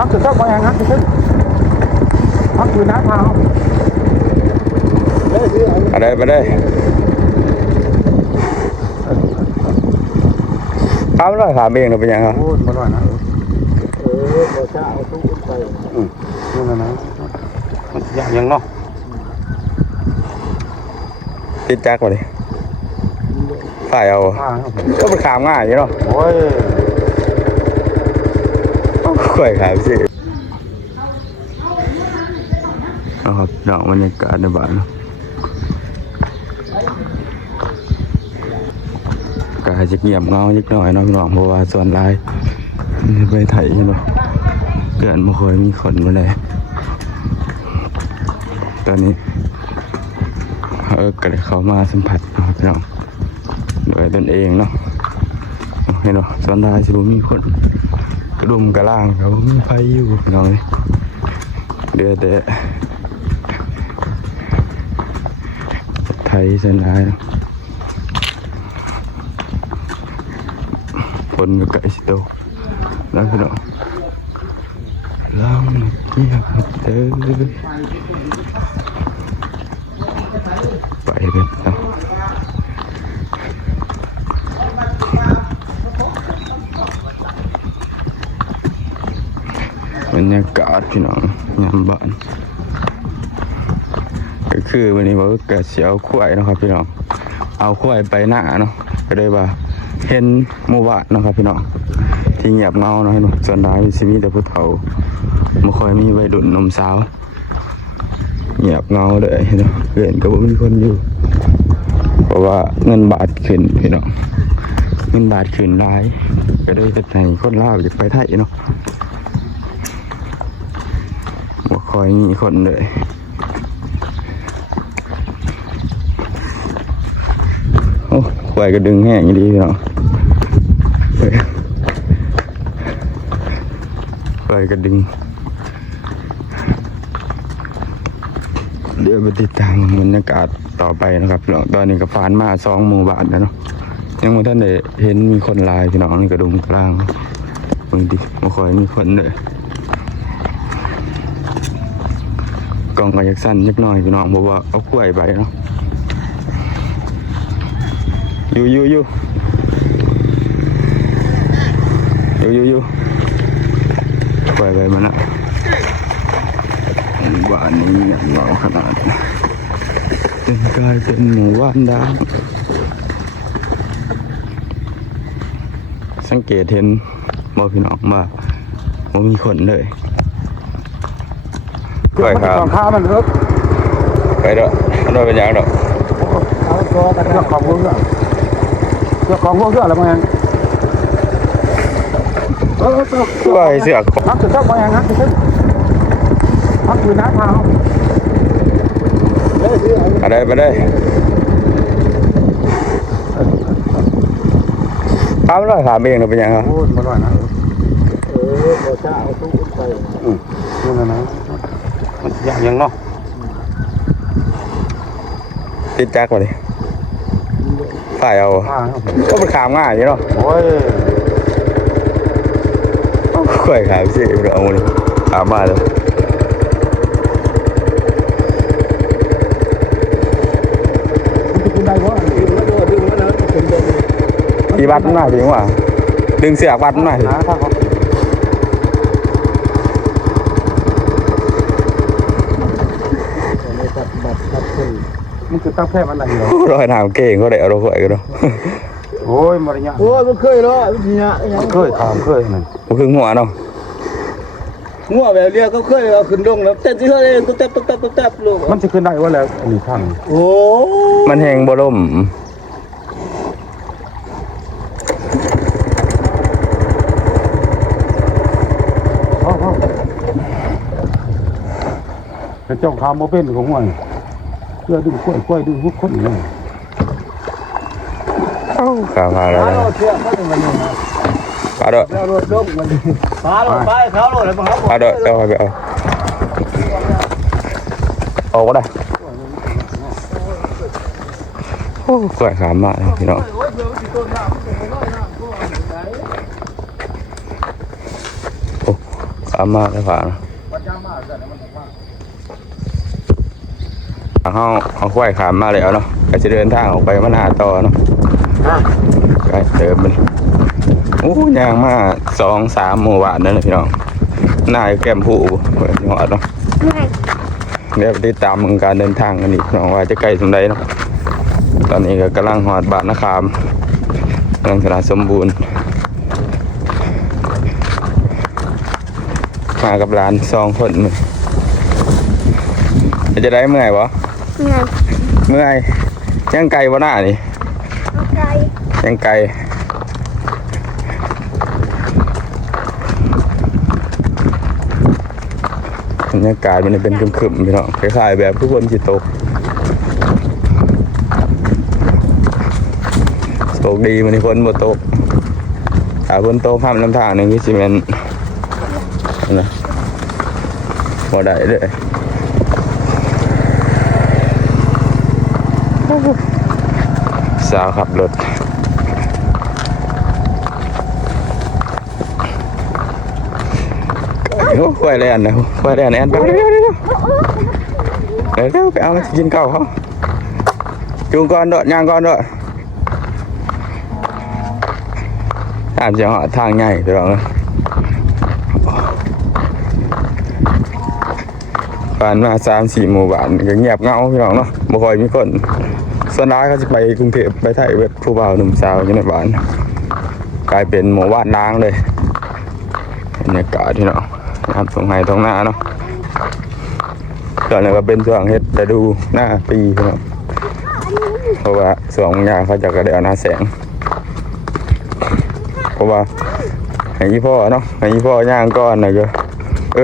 mắc từ tóc bao ngắt từ mắc từ nát thao ở đây khám rồi khám miệng rồi bây giờ hả? Một loại nào? Một chảo không cũng phải. Nhưng mà nó dạng nhằng nó. Chết chắc vào đi. Phải không? Có phải khám ngay vậy đâu? Ôi. Khỏe khám gì? Học động bên này cả này bạn. Cả trách nhiệm ngon nhất nói nó ngon hoa xuân lại về thấy nó qiện một hồiมีคนมาเลยตอนนี้ก็เลยเข้ามาสัมผัสนะครับพี่น้องด้วยตนเองเนาะเห็นเนาะสวนได้สิบ่มีคนกระดุมกระล่างเขามีไฟอยู่พี่น้องเลยเดือดแต่ไทยสวนได้เนาะคนก็ไก่สิโตแล้วพี่น้องลองเงียบเด้อไปเลยเนาะบรรยากาศพี่น้องยามบ้านก็คือวันนี้ว่าก็เสียเอาควายนะครับพี่น้องเอาควายไปหน้าเนาะก็ได้ว่าเห็นหมู่บ้านนะครับพี่น้องที่เงียบเงาเนาะเนาะส่วนใหญ่สิมีแต่ผู้เฒ่าไม่ค่อยมีวัยรุ่นหนุ่มสาวเงียบเงาเลยเนาะเพื่อนก็บ่มีคนอยู่เพราะว่าเงินบาทขึ้นพี่น้องเงินบาทขึ้นหลายก็เลยจะให้คนลาวอยากไปไทยเนาะบ่ค่อยมีคนเลยโอ้ควายก็ดึงแห้งดีพี่น้องควายก็ดึงเดี๋ยวไปติดตามบรรยากาศต่อไปนะครับพี่น้องตอนนี้ก็ฟานมา2 หมู่บ้านแล้วเนาะยังไม่ทันได้เห็นมีคนลายพี่น้องนี่กระดุมกลางบางทีไม่ค่อยมีคนเลยกล่องก็อยากสั้นนิดหน่อยพี่น้องบอกว่าเอากล้วยไปเนาะอยู่กล้วยไปมานะบ้านนี้เนี่ยเราขนาดเป็นกลายเป็นหมู่บ้านด้างสังเกตเห็นบ่พี่น้องว่าบ่มีคนเลยกล้วยครับ ข้ามันเลิก ไปเด้อมันเป็นยังดอก เอาตัวกันเรื่องของพวกเรื่องของพวกอะไรบ้างกล้วยเสือก มักtừ tóc bao ngắt từ mắc từ nát thaoไปได้ข้ามเลยขาเบี่ยงเราเป็นยังไง một loại nào? Một chảo không cũng phải. Nhưng mà nó dạng nhằng nó. ติดจักรมาดิฝ่ายเอาก็ไปขามง่ายอย่างเนาะ Ôi. ข่อยขามสิเอาเลยขามมาเลยกี่วัดมันหน่อยจริงวะดึงเสือกวัดมันหน่อยมันคือตั้งแค่มันอะไรเหรอ รอยหนามเก่งก็ได้เอาเราข่อยกันเนาะ โอ้ยมาเนี่ย โอ้ยมันเคยแล้วเนี่ย เคยถามเคยนั่น มันคือหัวเนาะ งัวแบบเรียกเขาเคยเอาขึ้นดงแล้วเต้นที่เขาเองตุ๊บตับลูก มันจะขึ้นได้ว่าแล้วอันนี้ข้าง โอ้ มันแหงบ่ล่ม เป็นเจ้าคามโมเป็นของมันเพื่อดึงกล้วยดึงทุกคนเลย ขามมาแล้ว เชื่อเขาเป็นวันนี้นะ ปลาเด้อ เราโดดลงวันนี้ปลาลงไปเขาโดดแล้วเขา ปลาเด้อเอาไปเอาก็ได้โอ้กล้วยขามมาพี่น้องโอ้ขา ามมาได้ผ่านเอาควายขามมาแล้วเนาะก็จะเดินทางออกไปมันหาต่อเนาะก็เติมมันโอ้ยางมา2-3 หมู่บ้านนั่นเลยพี่น้องหน้าแก้มผู้เปิดหัวเนาะเดี๋ยวติดตามมึงการเดินทางกันอีกน้องว่าจะใกล้สมใดเนาะตอนนี้ก็กำลังหอดบ้านนะครับกำลังสนาสมบูรณ์มากับร้าน2 คนจะได้เมื่อยปะเมื่อยยังไกลวะหน้านี่ยังไกลบรรยากาศมันเป็นครึมๆพี่น้องคล้ายๆแบบทุกคนจิตตกตกดีมันนี่ฝนบ่ตกถ้าฝนตกห้ามน้ำทางนึงที่ซีเมนต์นะบ่ได้เลยสาวขับรถควายแลนนะควายแลนแอนไปเร็วไปเอามากินข้าวเขาจูงก่อนด้วยย่างก่อนด้วยตามจะหาทางใหญ่ไปหรอกนะผ่านมา3-4 หมู่บ้านก็เงียบเงาพี่น้องเนาะบ่ค่อยมีคนส่วนร้ายเขาจะไปกรุงเทพไปไทยเวทผู้บ่าวหนุ่มสาวอยู่ในบ้านกลายเป็นหมู่บ้านล้างเลยบรรยากาศที่เนาะน้ำตรงไหนตรงหน้าเนาะตอนนี้ก็เป็นช่วงเฮ็ดฤดูหน้าปีพี่น้องเพราะว่าส่วนยาเขาจะกระเดียวหน้าแสงเพราะว่าให้ยี่พ่อเนาะให้ยี่พ่อย่างก่อนนะก็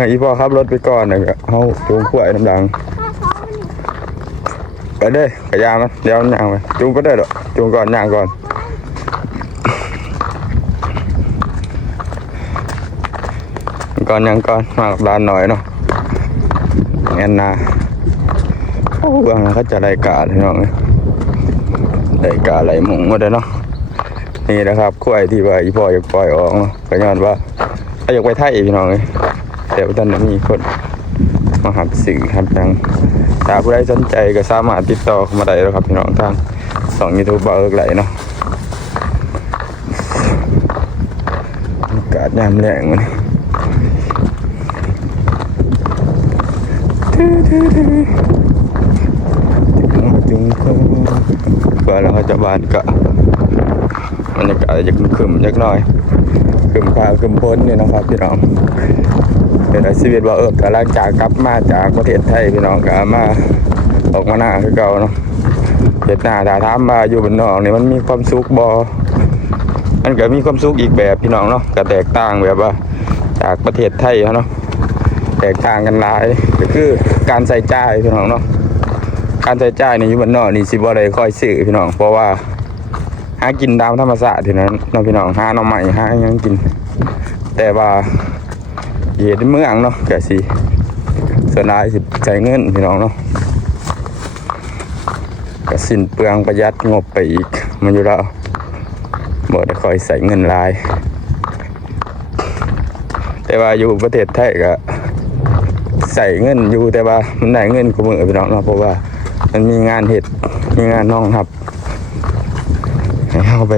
ให้ยี่พ่อขับรถไปก่อนนะก็เขาจูงขวายน้ำดังไปเด้กระยามันเดี๋ยวย่างไปจูงก็ได้หรอกจูงก่อนย่างก่อนยังก่อนมากับร้านหน่อยเนาะแอนนาโอ้เบื้องหลังเขาจะรายการพี่น้องรายการไหลหมุงมาเลยเนาะนี่นะครับกล้วยที่ว่าอีพ่ออยากปล่อยออกเนาะก็ย้อนว่าถ้าอยากไปไทยพี่น้องเลยแต่ว่าตอนนี้มีคนมาหับสื่อครับจังถ้าผู้ใดสนใจก็สามารถติดต่อเข้ามาได้แล้วครับพี่น้องทาง2 YouTube เบอร์ไหลเนาะอากาศยามแรงมันจุงเขาเพื่อเราจะบานกะบรรยากาศจะขึ้นๆยักหน่อยขึ้นฟ้าขึ้นพ้นนี่นะครับพี่น้องเป็นชีวิตว่ากำลังจากกลับมาจากประเทศไทยพี่น้องก็มาออกมาหน้าคือเก่าเนาะเฮ็ดหน้าถ้าถามมาอยู่บนนอกนี่มันมีความสุขบ่มันก็มีความสุขอีกแบบพี่น้องเนาะก็แตกต่างแบบว่าจากประเทศไทยเนาะแตกต่างกันหลายก็คือการใส่ใจพี่น้องเนาะการใส่ใจในอยู่บ้านนอกนี่สิบ่ได้ค่อยซื้อพี่น้องเพราะว่าหากินตามธรรมชาติที่นั้นเนาะพี่น้องหาหน่อไม้หาหยังกินแต่ว่าเหตุในเมืองเนาะก็สิส่วนหลายสิใช้เงินพี่น้องเนาะก็สิ้นเปลืองประหยัดงบไปอีกมันอยู่แล้วบ่ได้ค่อยใส่เงินหลายแต่ว่าอยู่ประเทศไทยก็ใส่เงินอยู่แต่ว่ามันได้เงินกูมือพี่น้องเนาะเพราะว่ามันมีงานเห็ดมีงานน้องครับให้เข้าไป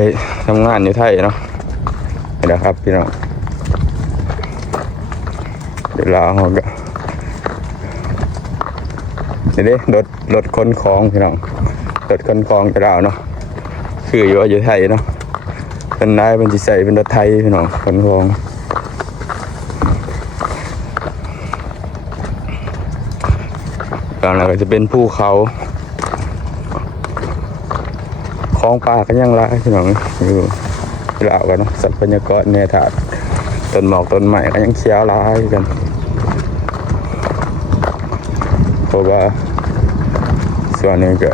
ทำงานอยู่ไทยเนาะนี่นะครับพี่น้องเดี๋ยวเราก็นี่เด้รถขนของพี่น้องรถขนของจะเราเนาะคืออยู่ไทยเนาะเป็นนายเป็นจิตใส่เป็นรถไทยพี่น้องขนของตอนนั้นก็จะเป็นภูเขาของป่าก็ยังร้ายพี่น้องอยู่ลาวกันเนาะทรัพยากรแม่ธาตุต้นหมอกต้นไม้ก็ยังเขียวร้ายกันเพราะว่าส่วนนี้ก็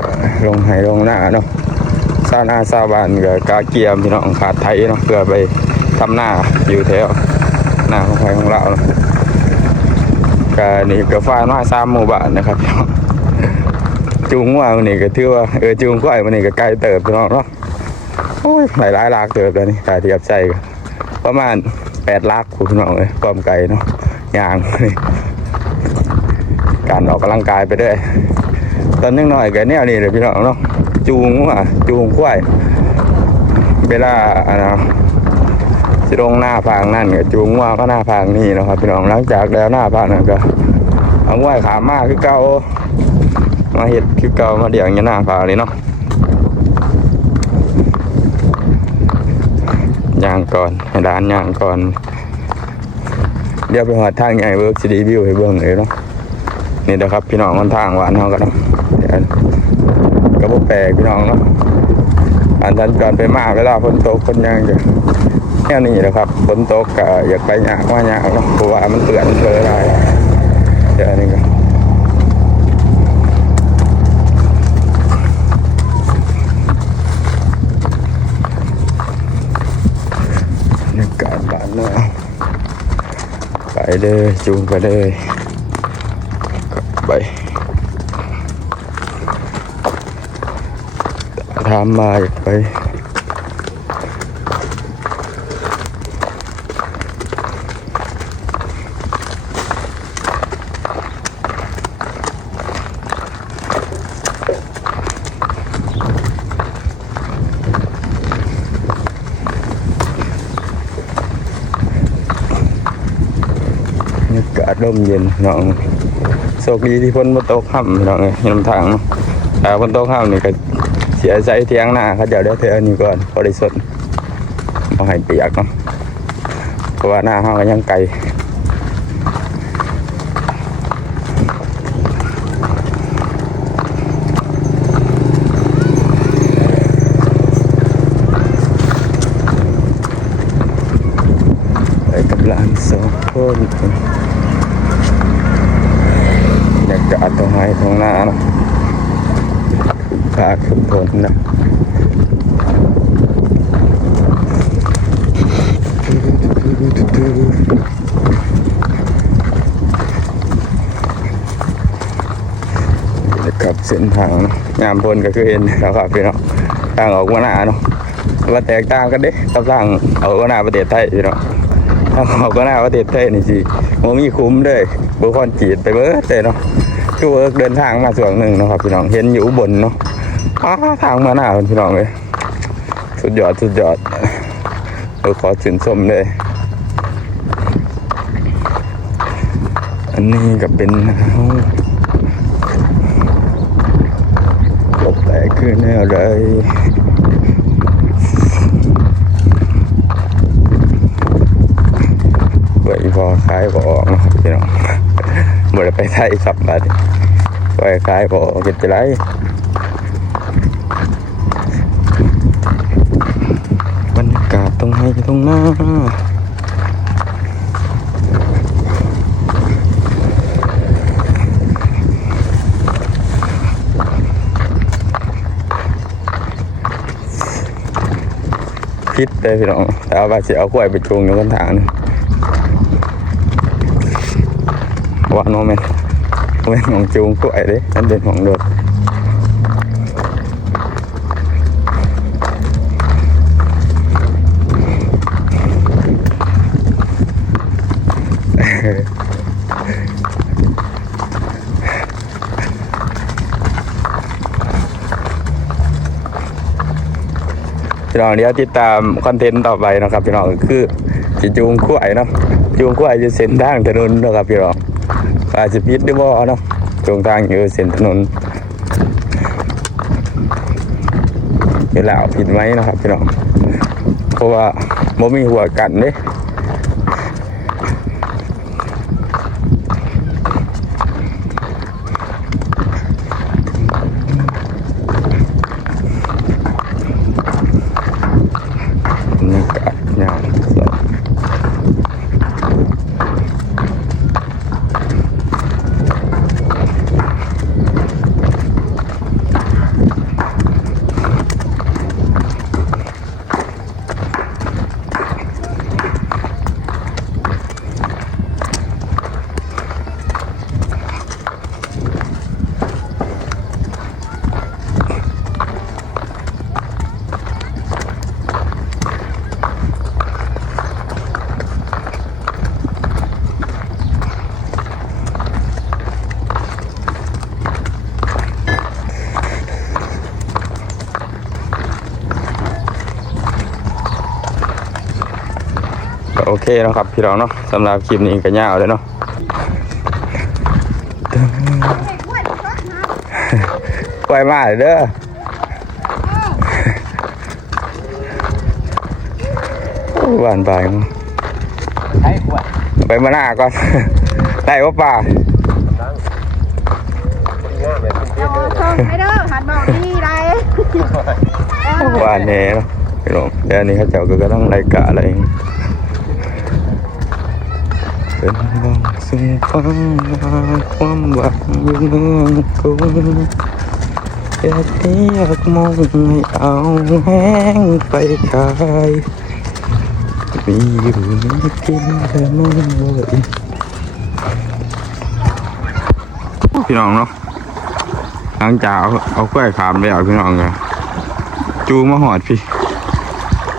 ลงไห้ลงหน้าเนาะชาวนาชาวบ้านก็กาเกียมพี่น้องขาดไทยเนาะเพื่อไปทำหน้าอยู่แถวหน้าของไทยของเราเนาะก็นี่ก็ฟ้ามา3 หมู่บ้านนะครับจูงว่ามันนี่ก็ถือว่าจูงก้อยมันนี่ก็ไกลเติบพี่น้องเนาะโอ้ยหลายลักเติบแล้วนี่ถ้าเทียบใจก็ประมาณ8 ลักพี่น้องเลยความไกลเนาะ ย่าง การออกกำลังกายไปด้วยตอนนึงหน่อยแกเนี่ยนี่เลยพี่น้องเนาะจูงควายเวลาสิลงหน้าพางนั่นก็จูงว่าก็หน้าพางนี่นะครับพี่น้องหลังจากแล้วหน้าพางนั่นก็เอาควายขามาคือเก่ามาเห็ดคือเก่ามาเดี่ยงอยู่หน้าพางเลยเนาะย่างก่อนให้ร้านย่างก่อนเดี๋ยวไปหาทางใหญ่เวิร์กซีดีวิวให้เบิ่งเลยเนาะนี่นะครับพี่น้องคนทางหวานเฮากันเนาะกระบอกแปลกพี่น้องเนาะอันทันก่อนไปมากเวลาฝนตกคนยังจะแค่นี้แหละครับฝนตกก็อยากไปยากว่ายากเนาะเพราะว่ามันเปื่อนเปื่อยได้เดี๋ยวนี้ก็บรรยากาศบ้านเนาะไปเลยจูงไปเลยไปทำมาอยากไปบรรยากาศร่มเย็นน้องโชคดีที่ฝนมาตกค่ำน้องเลยน้ำทางเนาะแต่ฝนตกค่ำนี่ก็เสียใจเที่ยงหน้าเขาเดี๋ยวได้เธออันนี้ก่อนบริสุทธิ์เอาให้เปียกเนาะเพราะว่าหน้าเขาก็ยังไกลไปกับหลานสองคนอยากจะอัดตรงไหนตรงหน้าเนาะพาขึ้นทนนะกับเส้นทางนะงามพลก็คือเห็นนะครับพี่น้องทางออกมาหน้าเนาะว่าแตกต่างกันเด้กับทางออกมาหน้าประเทศไทยพี่น้องทางออกมาหน้าประเทศไทยนี่สิมันมีคุ้มเลยบุคคลจีดไปเบิร์ดเลยเนาะคือเวิร์กเดินทางมาส่วนหนึ่งนะครับพี่น้องเห็นอยู่บนเนาะทางมาหน้าพี่น้องเลยสุดยอดขอชื่นชมเลยอันนี้ก็เป็นตกแต่คือแนวเลยใบพอคล้ายพอออกนะครับพี่น้องบ่ได้ไปไทยครับบัดนี้ใบคล้ายพอออกเก็บจะไรบรรยากาศตรงไหนตรงหน้าพิษเลยพี่น้องแต่เอาไปเสียเอากล้วยไปจูงอยู่บนทางนี่ว่าโนแมนของจูงกล้วยเลยนั่นเป็นของโดดพี่น้องเดี๋ยวติดตามคอนเทนต์ต่อไปนะครับพี่น้องคือจะจูงกล้วยเนาะจูงกล้วยจะเส้นทางถนนนะครับพี่น้องอาจจะพิษด้วยบ่เนาะจูงทางอยู่เส้นถนนเวลาเอาผิดไหมนะครับพี่น้องเพราะว่าบ่มีหัวกันเด้บรรยากาศงามสด โอเคเนาะครับพี่น้องเนาะสำหรับคลิปนี้ก็ยาวเลยเนาะปล่อยมาเด้อหวานไปมั้ง ใช้ขวด ไปมาหน้าก่อน ได้ว่าป่า ไม่เด้อหันบอกนี่ได้ หวานแน่เนาะพี่น้องเดี๋ยวอันนี้เขาเจ้าก็กำลังไล่กะอะไรเป็นบ้องสิ่งฟ้าความหวังอยู่เมืองกรุงอยากที่อยากมองให้เอาแห้งไปขายมีอยู่ไม่กินแต่ไม่เลยพี่น้องเนาะหลังจากเอากล้วยขามไปเอาพี่น้องกันจูมาหอดพี่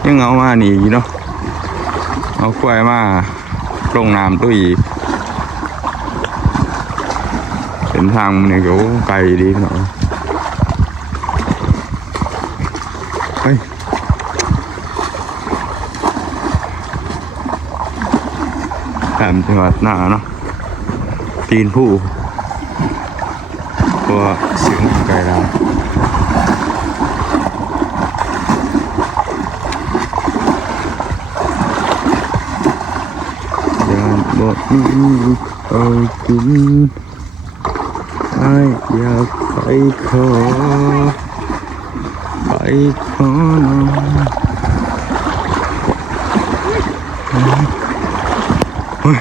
ยังเอามาหนีเนาะเอากล้วยมาลงน้ำตู้อีกเป็นทางเนี่ยโยไกลดีพี่น้องเฮ้ยแถมจังหวัดหน้าเนาะตีนผู้เพราะว่าเสียงไกลแล้วอยากบอกมีเอากินอยากไปขอน้องเฮ้ย